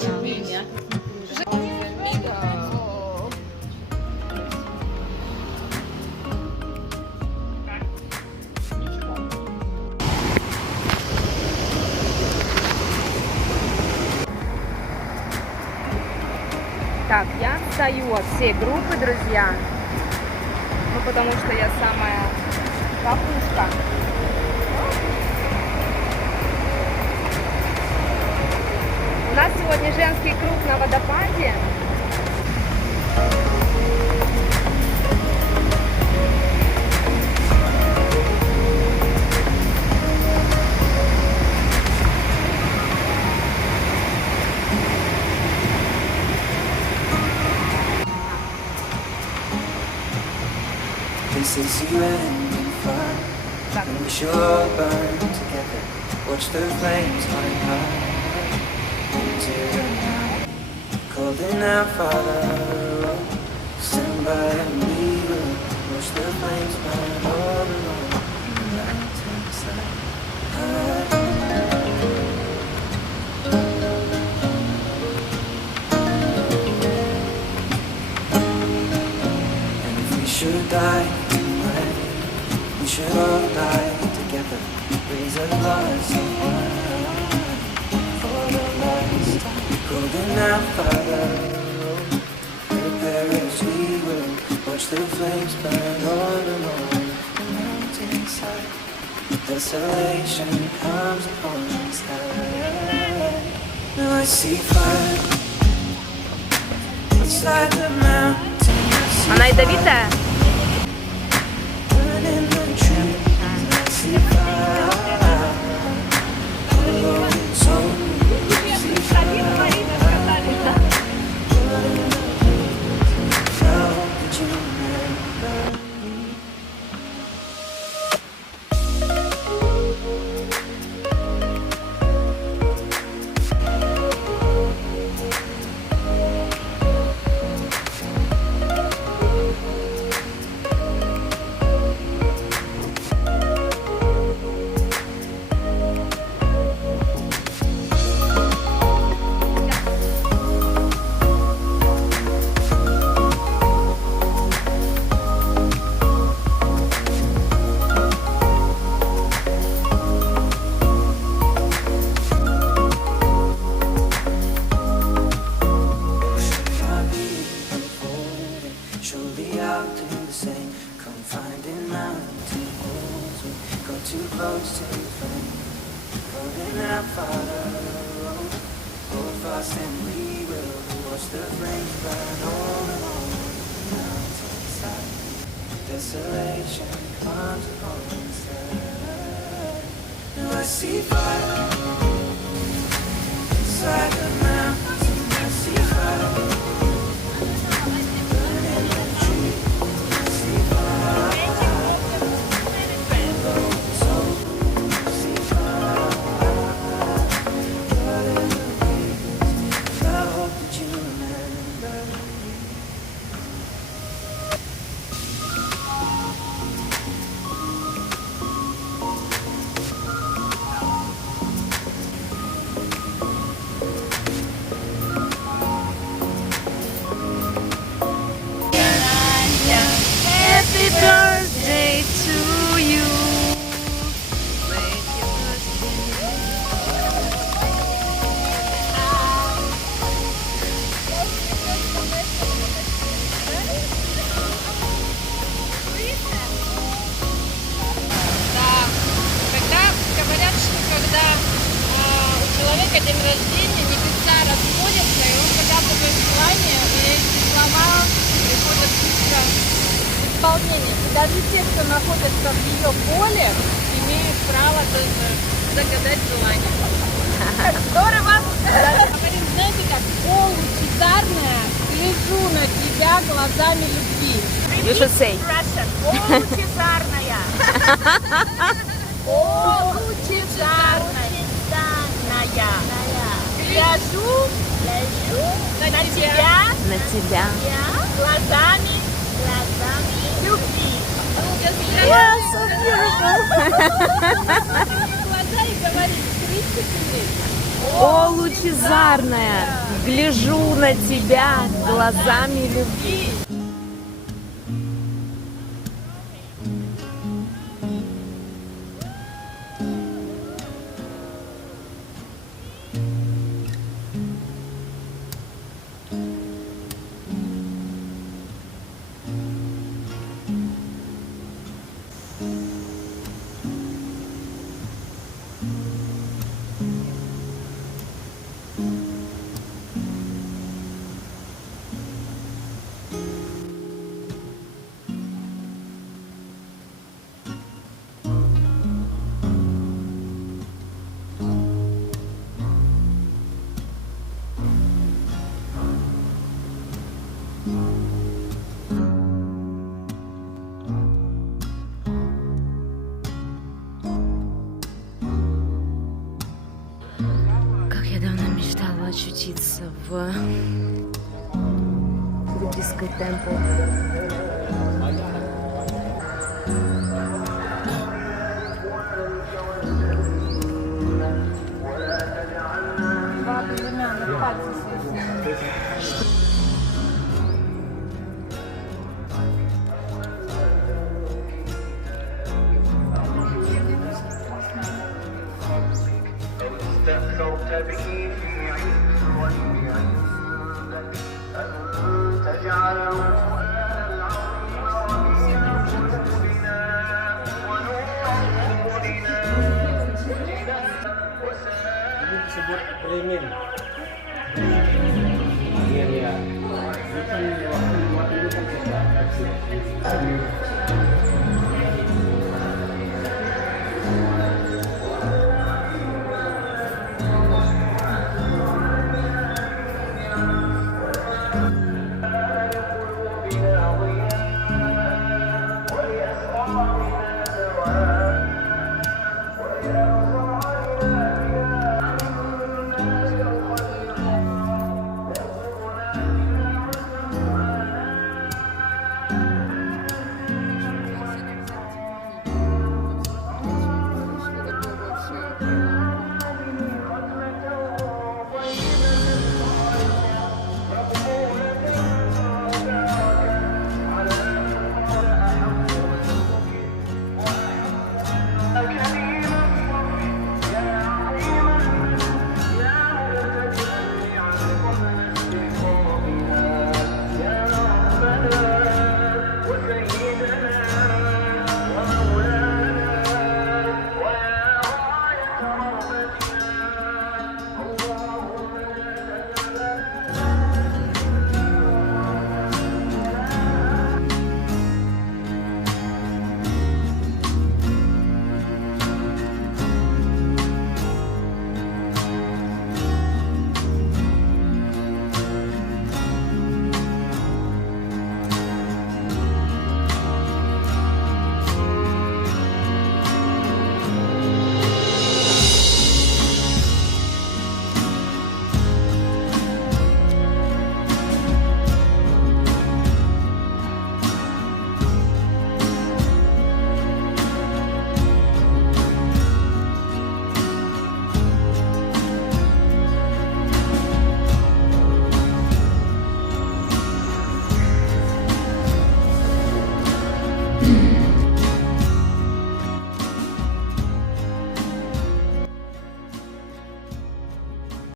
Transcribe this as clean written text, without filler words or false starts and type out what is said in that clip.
Так, я стою от всей группы, друзья. Ну, потому что я самая папушка. У нас сегодня женский круг на водопаде. This is you and fire, and we shall all burn together. Watch the flames climb high into the night. Calling out, Father, stand by and we will watch the flames burn all along the mountainside. And if we should die, we should all die together. Raise a glass of wine for the last time. Golden out, Father, prepare as we will. Watch the flames burn all along the mountainside. Desolation comes upon us high. Now I see fire inside the mountain. Она ядовитая? Too close to the flame, holding out, Father, hold fast and we will watch the flames burn all along the mountainside. Desolation comes upon us. Now I see fire inside the mountain. I see fire. Birthday to you. Да, когда говорят, что когда у человека день рождения, небеса расходятся, и он загадывает желание, и эти слова приходят быстро в исполнение. И даже те, кто находится в ее поле, имеют право тоже загадать желание. Как здорово! Говорим, знаете, как «О, лучезарная, гляжу на тебя глазами любви». You should say. О, лучезарная! О, лучезарная! Гляжу на тебя На тебя. глазами любви. Yeah, so beautiful. Глаза и говорит, крестик. О, лучезарная. гляжу на тебя глазами любви. Как я давно мечтала очутиться в буддийской темпл. Disebut premium. Iya. Itu kan waktu itu kan kita